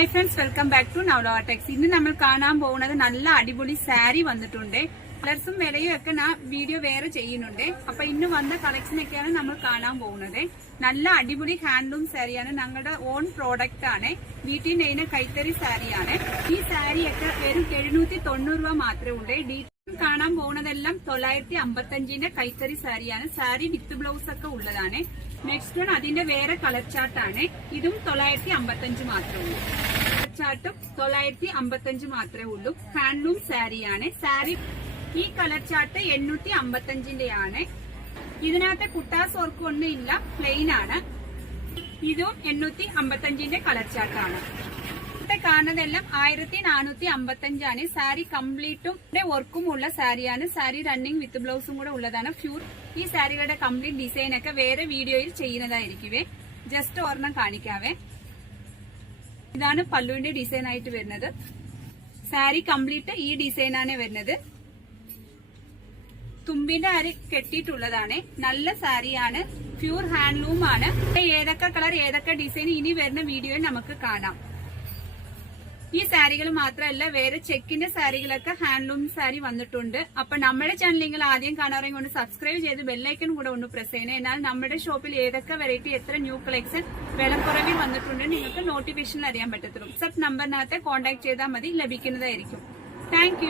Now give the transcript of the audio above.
Hi friends, welcome back to Navaloka techs. ഇന്ന് നമ്മൾ കാണാൻ പോകുന്നത് നല്ല അടിപൊളി സാരി വന്നിട്ടുണ്ട്. കളർസും വിലയും ഒക്കെ ഞാൻ വീഡിയോ വേറെ ചെയ്യുന്നുണ്ട്. അപ്പൊ ഇന്ന് വന്ന കളക്ഷൻ ഒക്കെയാണ് നമ്മൾ കാണാൻ പോകുന്നത്. നല്ല അടിപൊളി ഹാൻഡ്ലൂം സാരിയാണ്, ഞങ്ങളുടെ ഓൺ പ്രോഡക്റ്റ് ആണ്. വീട്ടിൽ നെയ്യുന്ന കൈത്തറി സാരിയാണ്. ഈ സാരിയൊക്കെ വെറും 790 രൂപ മാത്രമേ ഉള്ളൂ. കാണാൻ പോകുന്നതെല്ലാം 955ന്റെ കൈത്തറി സാരിയാണ്. സാരി വിത്ത് ബ്ലൗസ് ഒക്കെ ഉള്ളതാണ്. നെക്സ്റ്റ് വൺ അതിന്റെ വേറെ കളർ ചാർട്ടാണ്. ഇതും 955 മാത്രമേ ഉള്ളൂ. കളർ ചാർട്ടും 955 മാത്രമേ ഉള്ളൂ. ഹാൻഡ്ലൂം സാരിയാണ്. സാരി ഈ കളർ ചാർട്ട് 855ന്റെ ആണ്. ഇതിനകത്ത് കുട്ടാസ് വർക്ക് ഒന്നും ഇല്ല, പ്ലെയിൻ ആണ്. ഇതും 855ന്റെ കളർ ചാർട്ടാണ്. കാണുന്നതെല്ലാം 1455 ആണ്. സാരി കംപ്ലീറ്റും വർക്കും ഉള്ള സാരിയാണ്. സാരി റണ്ണിങ് വിത്ത് ബ്ലൗസും കൂടെ ഉള്ളതാണ്. പ്യൂർ ഈ സാരികളുടെ കംപ്ലീറ്റ് ഡിസൈൻ ഒക്കെ വേറെ വീഡിയോയിൽ ചെയ്യുന്നതായിരിക്കുവേ. ജസ്റ്റ് ഒരെണ്ണം കാണിക്കാവേ. ഇതാണ് പല്ലുവിന്റെ ഡിസൈൻ ആയിട്ട് വരുന്നത്. സാരി കംപ്ലീറ്റ് ഈ ഡിസൈനാണ് വരുന്നത്. തുമ്പിന്റെ അരി കെട്ടിയിട്ടുള്ളതാണ്. നല്ല സാരിയാണ്. പ്യൂർ ഹാൻഡ്ലൂം ആണ്. ഏതൊക്കെ കളർ ഏതൊക്കെ ഡിസൈൻ ഇനി വരുന്ന വീഡിയോയിൽ നമുക്ക് കാണാം. ഈ സാരികൾ മാത്രമല്ല, വേറെ ചെക്കിന്റെ സാരികളൊക്കെ ഹാൻഡ്ലൂം സാരി വന്നിട്ടുണ്ട്. അപ്പൊ നമ്മുടെ ചാനൽ നിങ്ങൾ ആദ്യം കാണാറേയും കൊണ്ട് സബ്സ്ക്രൈബ് ചെയ്ത് ബെല്ലൈക്കൺ കൂടെ ഒന്ന് പ്രസ് ചെയ്യണേ. എന്നാൽ നമ്മുടെ ഷോപ്പിൽ ഏതൊക്കെ വെറൈറ്റി എത്ര ന്യൂ കളക്ഷൻ വിലക്കുറവിൽ വന്നിട്ടുണ്ട് നിങ്ങൾക്ക് നോട്ടിഫിക്കേഷൻ അറിയാൻ പറ്റത്തുള്ളൂ. വാട്സ്ആപ്പ് നമ്പറിനകത്ത് കോൺടാക്ട് ചെയ്താൽ മതി, ലഭിക്കുന്നതായിരിക്കും. താങ്ക്